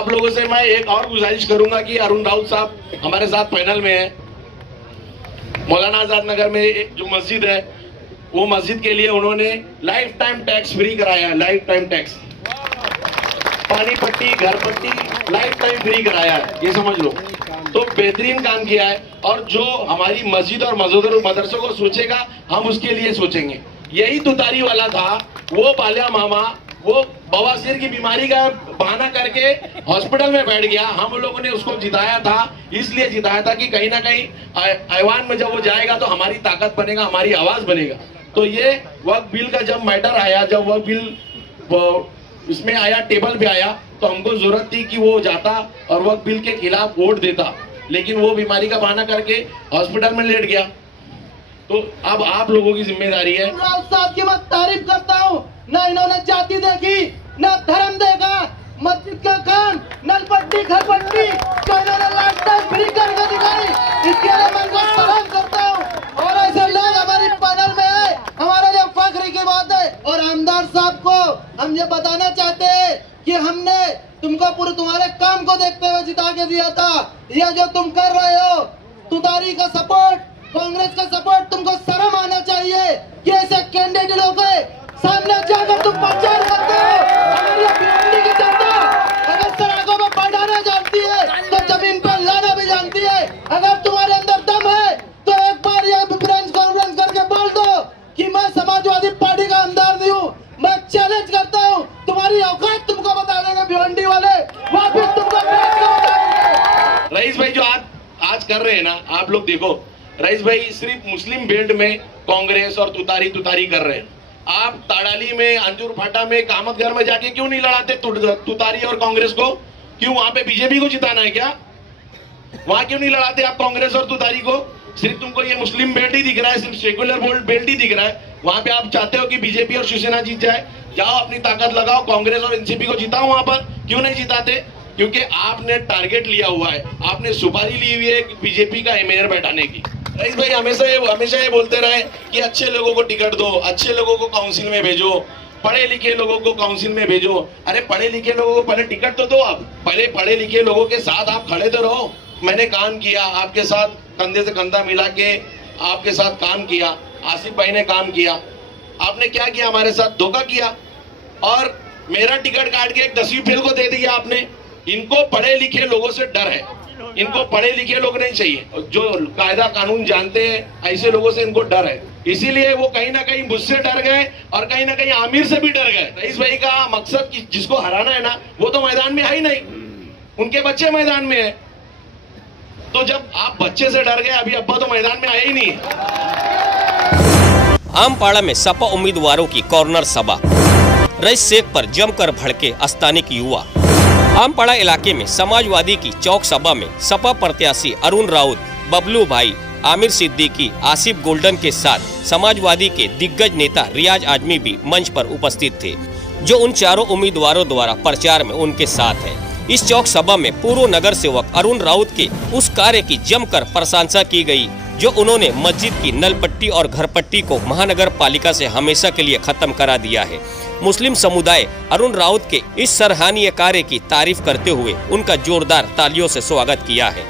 आप लोगों से मैं एक और गुजारिश करूंगा कि अरुण राउत साहब हमारे साथ पैनल में है। मौलाना आजाद नगर में एक जो मस्जिद है, वो मस्जिद के लिए उन्होंने लाइफ टाइम टैक्स फ्री कराया है। लाइफ टाइम टैक्स, पानी पट्टी, घर पट्टी लाइफ टाइम फ्री कराया है, ये समझ लो। तो बेहतरीन काम किया है। और जो हमारी मस्जिद और मदरसों को सोचेगा, हम उसके लिए सोचेंगे। यही तुतारी वाला था, वो बालिया मामा, वो बवासीर की बीमारी का बहाना करके हॉस्पिटल में बैठ गया। हम लोगों ने उसको जिताया था, इसलिए जिताया था कि कहीं ना कहीं ऐवान में जब वो जाएगा तो हमारी ताकत बनेगा, हमारी आवाज बनेगा। तो ये वक्फ बिल का जब मैटर आया, जब वक्फ बिल इसमें आया, टेबल पे आया, तो हमको जरूरत थी कि वो जाता और वक्फ बिल के खिलाफ वोट देता, लेकिन वो बीमारी का बहाना करके हॉस्पिटल में लेट गया। तो अब आप लोगों की जिम्मेदारी है। राउत साहब की मैं तारीफ करता हूँ, न इन्होंने जाति देखी, न धर्म देखा, मस्जिद का काम, नल पट्टी, घर पट्टी जो इन्होंने लाइफ टाइम फ्री करके दिखाई, इसके लिए मैं इनको सलाम करता हूँ। और ऐसे लोग हमारी पैनल में है, हमारे लिए फख्र की बात है। और आमदार साहब को हम ये बताना चाहते हैं कि हमने तुमको पूरे तुम्हारे काम को देखते हुए जिता के दिया था। ये जो तुम कर रहे हो, तुतारी का सपोर्ट, कांग्रेस का सपोर्ट, तुमको शर्म आना चाहिए कि ऐसे कैंडिडेटों के सामने जाकर तुम प्रचार करते हो। अगर ये भिवंडी की जनता अगर सड़कों में बढ़ाना जानती है तो जमीन पर लाना भी जानती है। अगर तुम्हारे अंदर दम है तो एक बार ये प्रेस कॉन्फ्रेंस करके बोल दो कि मैं समाजवादी पार्टी का आमदार नहीं हूँ। मैं चैलेंज करता हूँ, तुम्हारी औकात तुमको बता देंगे भिवंडी वाले, वापिस तुमको रईस भाई जो आज कर रहे हैं ना, आप लोग देखो, रईस भाई सिर्फ मुस्लिम बेल्ट में कांग्रेस और तुतारी कर रहे हैं। आप ताड़ाली में, अंजूर फाटा में, कामतगर में जाके क्यों नहीं लड़ाते तुतारी और कांग्रेस को? क्यों वहां पे बीजेपी को जिताना है क्या? वहां क्यों नहीं लड़ाते आप कांग्रेस और तुतारी को? सिर्फ तुमको ये मुस्लिम बेल्ट ही दिख रहा है, सिर्फ सेकुलर बेल्ट ही दिख रहा है। वहां पे आप चाहते हो कि बीजेपी और शिवसेना जीत जाए। जाओ अपनी ताकत लगाओ, कांग्रेस और एनसीपी को जिताओ वहां पर। क्यों नहीं जिताते? क्योंकि आपने टारगेट लिया हुआ है, आपने सुपारी ली हुई है बीजेपी का मेयर बैठाने की। रईस भाई हमेशा ये बोलते रहे कि अच्छे लोगों को टिकट दो, अच्छे लोगों को काउंसिल में भेजो, पढ़े लिखे लोगों को काउंसिल में भेजो। अरे पढ़े लिखे लोगों को पहले टिकट तो दो। आप पहले पढ़े लिखे लोगों के साथ आप खड़े तो रहो। मैंने काम किया आपके साथ, कंधे से कंधा मिला के आपके साथ काम किया। आसिफ भाई ने काम किया, आपने क्या किया? हमारे साथ धोखा किया और मेरा टिकट काट के एक 10वीं फेल को दे दिया आपने। इनको पढ़े लिखे लोगों से डर है, इनको पढ़े लिखे लोग नहीं चाहिए, जो कायदा कानून जानते हैं, ऐसे लोगों से इनको डर है। इसीलिए वो कहीं ना कहीं मुझसे डर गए और कहीं ना कहीं आमिर से भी डर गए। रईस भाई का मकसद जिसको हराना है ना, वो तो मैदान में है ही नहीं, उनके बच्चे मैदान में है। तो जब आप बच्चे से डर गए, अभी अब्बा तो मैदान में आए ही नहीं। आमपाड़ा में सपा उम्मीदवारों की कॉर्नर सभा, रईस शेख पर जमकर भड़के स्थानिक युवा। आमपाड़ा इलाके में समाजवादी की चौक सभा में सपा प्रत्याशी अरुण राउत, बबलू भाई, आमिर सिद्दीकी, आसिफ गोल्डन के साथ समाजवादी के दिग्गज नेता रियाज आजमी भी मंच पर उपस्थित थे, जो उन चारों उम्मीदवारों द्वारा प्रचार में उनके साथ है। इस चौक सभा में पूर्व नगर सेवक अरुण राउत के उस कार्य की जमकर प्रशंसा की गई, जो उन्होंने मस्जिद की नल पट्टी और घर पट्टी को महानगर पालिका से हमेशा के लिए खत्म करा दिया है। मुस्लिम समुदाय अरुण राउत के इस सराहनीय कार्य की तारीफ करते हुए उनका जोरदार तालियों से स्वागत किया है।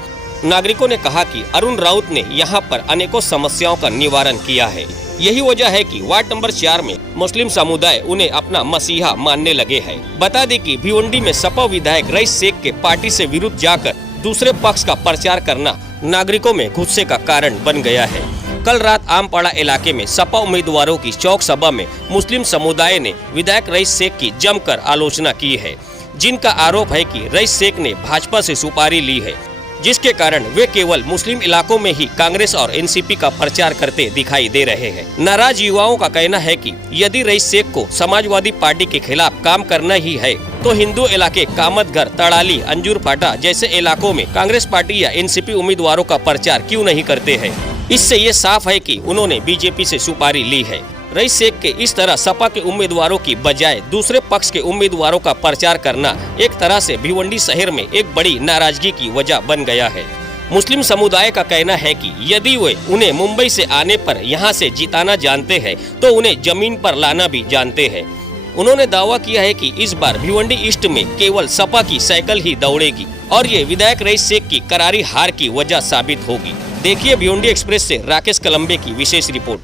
नागरिकों ने कहा कि अरुण राउत ने यहां पर अनेकों समस्याओं का निवारण किया है। यही वजह है कि वार्ड नंबर 4 में मुस्लिम समुदाय उन्हें अपना मसीहा मानने लगे हैं। बता दें कि भिवंडी में सपा विधायक रईस शेख के पार्टी से विरुद्ध जाकर दूसरे पक्ष का प्रचार करना नागरिकों में गुस्से का कारण बन गया है। कल रात आमपाड़ा इलाके में सपा उम्मीदवारों की चौक सभा में मुस्लिम समुदाय ने विधायक रईस शेख की जमकर आलोचना की है, जिनका आरोप है कि रईस शेख ने भाजपा से सुपारी ली है, जिसके कारण वे केवल मुस्लिम इलाकों में ही कांग्रेस और एनसीपी का प्रचार करते दिखाई दे रहे हैं। नाराज युवाओं का कहना है कि यदि रईस शेख को समाजवादी पार्टी के खिलाफ काम करना ही है तो हिंदू इलाके कामतगर, तड़ाली, अंजूर फाटा जैसे इलाकों में कांग्रेस पार्टी या एनसीपी उम्मीदवारों का प्रचार क्यों नहीं करते हैं। इससे ये साफ है कि उन्होंने बीजेपी से सुपारी ली है। रईस शेख के इस तरह सपा के उम्मीदवारों की बजाय दूसरे पक्ष के उम्मीदवारों का प्रचार करना एक तरह से भिवंडी शहर में एक बड़ी नाराजगी की वजह बन गया है। मुस्लिम समुदाय का कहना है कि यदि वे उन्हें मुंबई से आने पर यहां से जिताना जानते हैं तो उन्हें जमीन पर लाना भी जानते हैं। उन्होंने दावा किया है कि इस बार भिवंडी ईस्ट में केवल सपा की साइकिल ही दौड़ेगी और ये विधायक रईस शेख की करारी हार की वजह साबित होगी। देखिए भिवंडी एक्सप्रेस से राकेश कलम्बे की विशेष रिपोर्ट।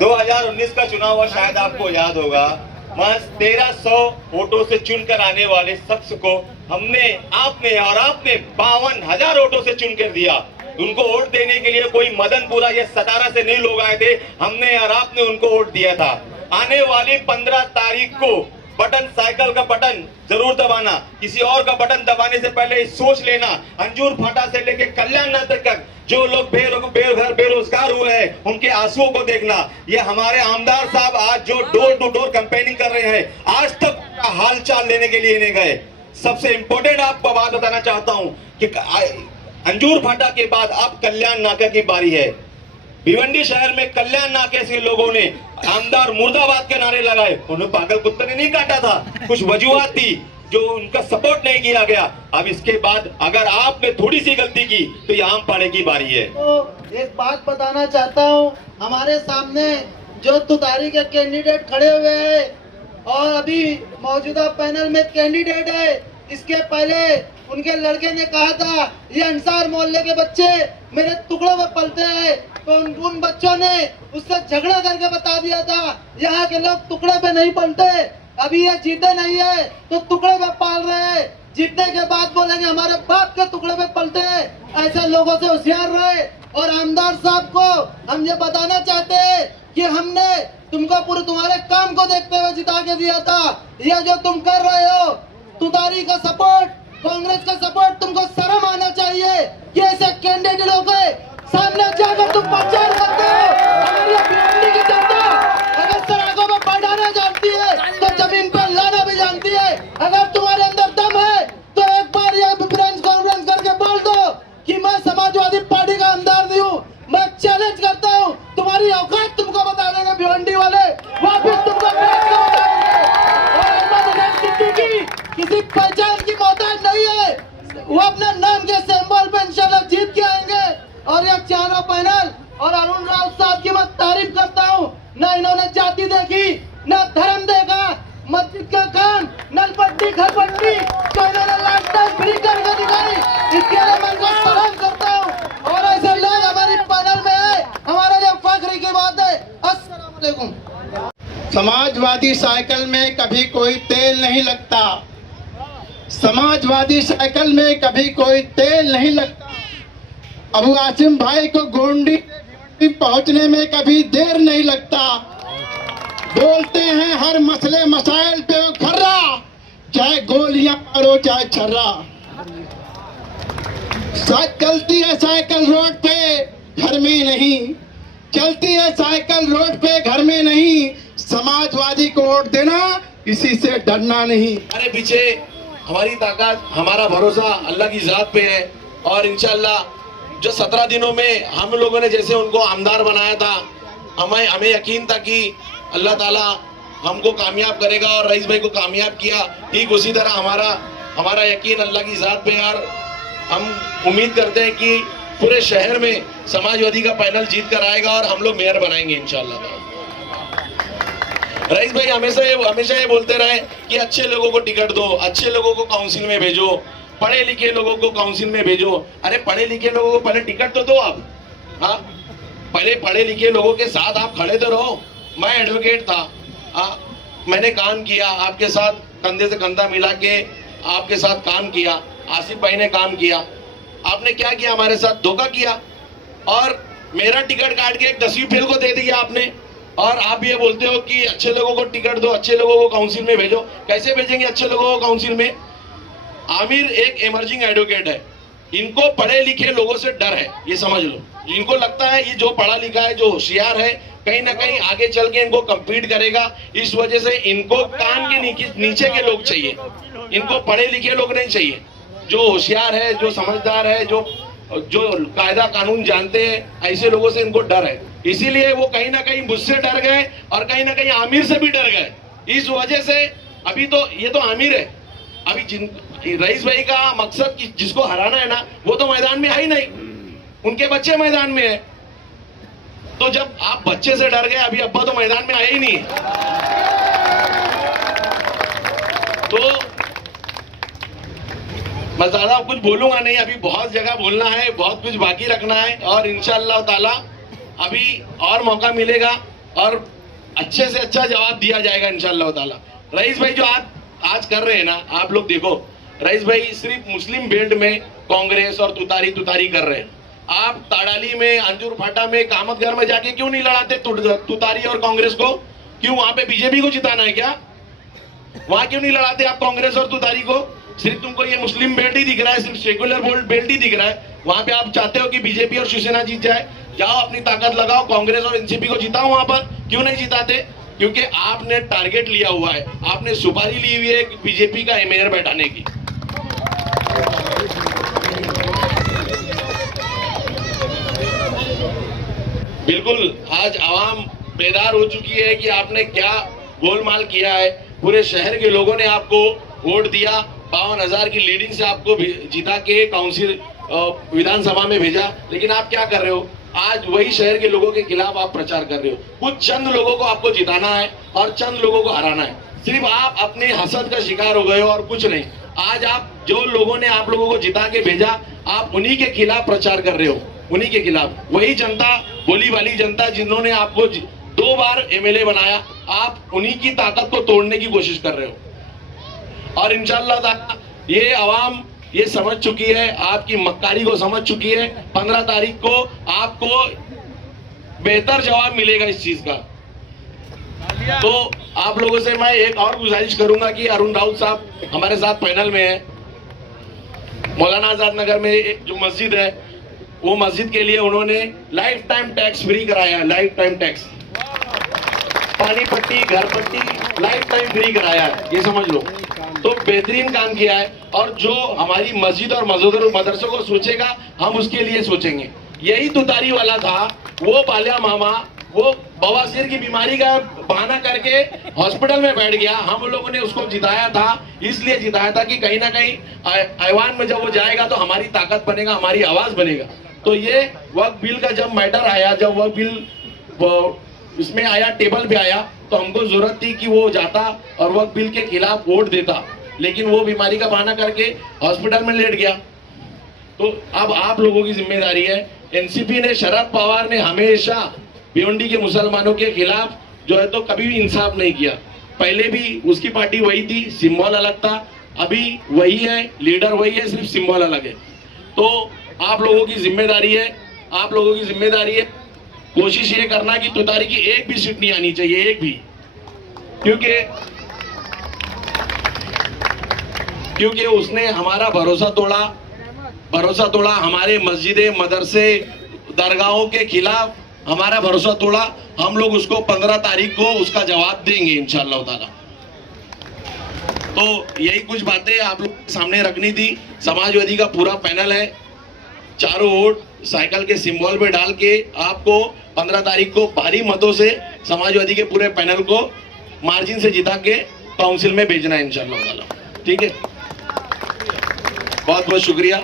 2019 का चुनाव और शायद आपको याद होगा, महज 1300 वोटों से चुनकर आने वाले शख्स को हमने आपने 52,000 वोटों से चुनकर दिया। उनको वोट देने के लिए कोई मदनपुरा या सतारा से नहीं लोग आए थे, हमने और आपने उनको वोट दिया था। आने वाली 15 तारीख को बटन, साइकिल का बटन जरूर दबाना। किसी और का बटन दबाने से पहले सोच लेना। अंजूर फाटा से लेके कल्याण नगर तक जो लोग बेघर बेरोजगार हुए हैं, उनके आंसुओं को देखना। ये हमारे आमदार साहब आज जो डोर टू डोर कैंपेनिंग कर रहे हैं, आज तक हालचाल लेने के लिए नहीं गए। सबसे इंपॉर्टेंट आपको बात बताना चाहता हूं कि अंजूर फाटा के बाद अब कल्याण नाका की बारी है। भिवंडी शहर में कल्याण नाके से लोगों ने आमदार मुर्दाबाद के नारे लगाए। उन्हें पागल कुत्ते ने नहीं काटा था, कुछ वजूहात थी जो उनका सपोर्ट नहीं किया गया। अब इसके बाद अगर आपने थोड़ी सी गलती की तो ये आम पाने की बारी है। तो एक बात बताना चाहता हूँ, हमारे सामने जो तुतारी के कैंडिडेट खड़े हुए हैं और अभी मौजूदा पैनल में कैंडिडेट है, इसके पहले उनके लड़के ने कहा था ये अंसार मोहल्ले के बच्चे मेरे टुकड़ों में पलते हैं, तो उन बच्चों ने उससे झगड़ा करके बता दिया था यहाँ के लोग टुकड़े पे नहीं पलते। अभी ये जीते नहीं है तो टुकड़े पे पाल रहे हैं, जीतने के बाद बोलेंगे हमारे बाप के टुकड़े पे पलते हैं। ऐसे लोगों से होशियार रहे। और आमदार साहब को हम ये बताना चाहते हैं कि हमने तुमको पूरे तुम्हारे काम को देखते हुए जिता के दिया था। ये जो तुम कर रहे हो, तुतारी का सपोर्ट, कांग्रेस का सपोर्ट, तुमको शर्म आना चाहिए कि ऐसे कैंडिडेटों के सामने जाकर तुम प्रचार करते हो। अगर ये भिवंडी की जनता अगर सड़कों में बढ़ाना जानती है तो जमीन पर लाना भी जानती है। अगर तुम्हारे अंदर दम है तो एक बार ये प्रेस कॉन्फ्रेंस करके बोल दो कि मैं समाजवादी पार्टी का आमदार नहीं हूँ। मैं चैलेंज करता हूँ, तुम्हारी औकात तुमको बता देंगे भिवंडी वाले, वापिस तुमको किसी पहचान की मोहताज नहीं है। वो अपने नाम के सिंबल पे इंशाल्लाह जीत के आएंगे। और ये चारों पैनल और अरुण राउत साहब की मैं तारीफ करता हूँ। न इन्होंने जाति देखी, न धर्म देखा, मस्जिद का काम, नलपट्टी खरपट्टी तो इन्होंने लास्ट टाइम फ्री करके दिखाई। इसके लिए मैं इनको सलाम करता हूँ। और ऐसे लोग हमारी पैनल में है, हमारे लिए फख्र की बात है। अस्सलाम वालेकुम। समाजवादी साइकिल में कभी कोई तेल नहीं लगता, समाजवादी साइकिल में कभी कोई तेल नहीं लगता। अबू आसिम भाई को गोंडी पहुंचने में कभी देर नहीं लगता। बोलते हैं हर मसले मसाइल पे वो खर्रा, चाहे गोलियां मारो चाहे छर्रा। चलती है साइकिल रोड पे घर में नहीं, चलती है साइकिल रोड पे घर में नहीं। समाजवादी को वोट देना, किसी से डरना नहीं। हमारे पीछे हमारी ताकत, हमारा भरोसा अल्लाह की जात पे है। और इंशाल्लाह जो 17 दिनों में हम लोगों ने जैसे उनको आमदार बनाया था, हमें यकीन था कि अल्लाह ताला हमको कामयाब करेगा और रईस भाई को कामयाब किया। ठीक उसी तरह हमारा यकीन अल्लाह की जात पे। यार हम उम्मीद करते हैं कि पूरे शहर में समाजवादी का पैनल जीत कर आएगा और हम लोग मेयर बनाएंगे इंशाल्लाह। रईस भाई हमेशा ये बोलते रहे कि अच्छे लोगों को टिकट दो, अच्छे लोगों को काउंसिल में भेजो, पढ़े लिखे लोगों को काउंसिल में भेजो। अरे पढ़े लिखे लोगों को पहले टिकट तो दो आप। हाँ, पहले पढ़े लिखे लोगों के साथ आप खड़े तो रहो। मैं एडवोकेट था, मैंने काम किया आपके साथ, कंधे से कंधा मिला के आपके साथ काम किया। आसिफ भाई ने काम किया, आपने क्या किया, हमारे साथ धोखा किया और मेरा टिकट काट के एक 10वीं फेल को दे दिया आपने। और आप ये बोलते हो कि अच्छे लोगों को टिकट दो, अच्छे लोगों को काउंसिल में भेजो। कैसे भेजेंगे अच्छे लोगों को काउंसिल में? आमिर एक इमर्जिंग एडवोकेट है, इनको पढ़े लिखे लोगों से डर है, ये समझ लो। इनको लगता है ये जो पढ़ा लिखा है, जो होशियार है, कहीं ना कहीं आगे चल के इनको कम्पीट करेगा। इस वजह से इनको कान के नीचे के लोग चाहिए, इनको पढ़े लिखे लोग नहीं चाहिए। जो होशियार है, जो समझदार है, जो कायदा कानून जानते हैं, ऐसे लोगों से इनको डर है। इसीलिए वो कहीं ना कहीं मुझसे डर गए और कहीं ना कहीं आमिर से भी डर गए। इस वजह से अभी तो ये तो आमिर है, अभी रईस भाई का मकसद जिसको हराना है ना, वो तो मैदान में है ही नहीं, उनके बच्चे मैदान में है। तो जब आप बच्चे से डर गए, अभी अब्बा तो मैदान में आए ही नहीं। तो मैं ज्यादा कुछ बोलूंगा नहीं, अभी बहुत जगह बोलना है, बहुत कुछ बाकी रखना है और इंशाअल्लाह ताला अभी और मौका मिलेगा और अच्छे से अच्छा जवाब दिया जाएगा इंशाअल्लाह ताला। रईस भाई जो आज कर रहे हैं ना, आप लोग देखो, रईस भाई सिर्फ मुस्लिम बेल्ट में कांग्रेस और तुतारी कर रहे हैं। आप ताड़ाली में, अंजुर फाटा में, कामतगर में जाके क्यों नहीं लड़ाते तुतारी और कांग्रेस को? क्यों वहां पे बीजेपी को जिताना है क्या? वहां क्यों नहीं लड़ाते आप कांग्रेस और तुतारी को? सिर्फ तुमको ये मुस्लिम बेल्ट ही दिख रहा है, सिर्फ सेकुलर बेल्ट ही दिख रहा है। वहां पे आप चाहते हो कि बीजेपी और शिवसेना जीत जाए। जाओ अपनी ताकत लगाओ, कांग्रेस और एनसीपी को जिताओ वहां पर। क्यों नहीं जिताते? क्योंकि आपने टारगेट लिया हुआ है, आपने सुपारी ली हुई है बीजेपी का मेयर बैठाने की। बिल्कुल आज आवाम बेदार हो चुकी है कि आपने क्या गोलमाल किया है। पूरे शहर के लोगों ने आपको वोट दिया, 52,000 की लीडिंग से आपको जिता के काउंसिल विधानसभा में भेजा, लेकिन आप क्या कर रहे हो? आज वही शहर के लोगों के खिलाफ आप प्रचार कर रहे हो। कुछ चंद लोगों को आपको जिताना है और चंद लोगों को हराना है। सिर्फ आप अपने हसद का शिकार हो गए हो और कुछ नहीं। आज आप जो लोगों ने आप लोगों को जिता के भेजा, आप उन्हीं के खिलाफ प्रचार कर रहे हो, उन्हीं के खिलाफ। वही जनता, भोली वाली जनता जिन्होंने आपको 2 बार एमएलए बनाया, आप उन्हीं की ताकत को तोड़ने की कोशिश कर रहे हो। और इंशाअल्लाह ये आवाम ये समझ चुकी है, आपकी मक्कारी को समझ चुकी है। 15 तारीख को आपको बेहतर जवाब मिलेगा इस चीज का। तो आप लोगों से मैं एक और गुजारिश करूंगा कि अरुण राउत साहब हमारे साथ पैनल में है। मौलाना आजाद नगर में एक जो मस्जिद है, वो मस्जिद के लिए उन्होंने लाइफ टाइम टैक्स फ्री कराया है। लाइफ टाइम टैक्स, पानी पट्टी, घर पट्टी लाइफ टाइम फ्री कराया है, ये समझ लो। तो बेहतरीन काम किया है। और जो हमारी मस्जिद और मदरसों को सोचेगा, हम उसके लिए सोचेंगे। यही तुतारी वाला था, वो बालिया मामा, वो बवासीर की बीमारी का बहाना करके हॉस्पिटल में बैठ गया। हम लोगों ने उसको जिताया था, इसलिए जिताया था कि कहीं ना कहीं ऐवान में जब वो जाएगा तो हमारी ताकत बनेगा, हमारी आवाज बनेगा। तो ये वक्फ बिल का जब मैटर आया, जब वक्फ बिल इसमें आया, टेबल पे आया, तो हमको जरूरत थी कि वो जाता और वक्फ बिल के खिलाफ वोट देता, लेकिन वो बीमारी का बहाना करके हॉस्पिटल में लेट गया। तो अब आप लोगों की जिम्मेदारी है। एनसीपी ने, शरद पवार ने हमेशा भिवंडी के मुसलमानों के खिलाफ जो है तो कभी भी इंसाफ नहीं किया। पहले भी उसकी पार्टी वही थी, सिंबल अलग था, अभी वही है, लीडर वही है, सिर्फ सिंबल अलग है। तो आप लोगों की जिम्मेदारी है, आप लोगों की जिम्मेदारी है कोशिश ये करना कि तुतारी की एक भी सीट नहीं आनी चाहिए, एक भी। क्योंकि उसने हमारा भरोसा तोड़ा, हमारे मस्जिदे, मदरसे, दरगाहों के खिलाफ हमारा भरोसा तोड़ा। हम लोग उसको 15 तारीख को उसका जवाब देंगे इंशाअल्लाह ताला। तो यही कुछ बातें आप लोग के सामने रखनी थी। समाजवादी का पूरा पैनल है, चारों वोट साइकिल के सिंबल पे डाल के आपको 15 तारीख को भारी मतों से समाजवादी के पूरे पैनल को मार्जिन से जिता के काउंसिल में भेजना है इंशाअल्लाह ताला। ठीक है, बहुत बहुत शुक्रिया।